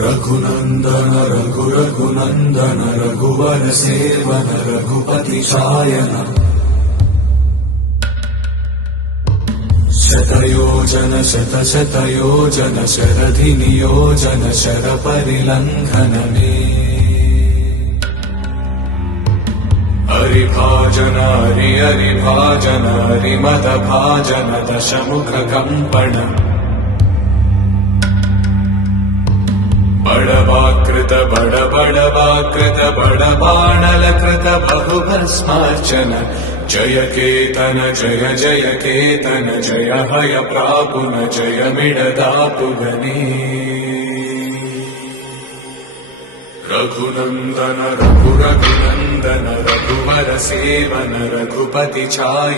रघुनंदन रघुनंदन रघुवर seven Raghupati चायन शतयोजन शतशतयोजन शरधि नियोजन sir परिलंघन में हरिभाजन हरिभाजन हरिमद भाजन दशमुख कंपन बड़वाकृत बड़वाकृत बड़बाणलकृत बहुभस्मार्चन जय केतन जय जय केतन जय हय प्रापुन जय मिडदापुगने रघुनंदन रघुनंदन रघुवर सेवन रघुपति चायन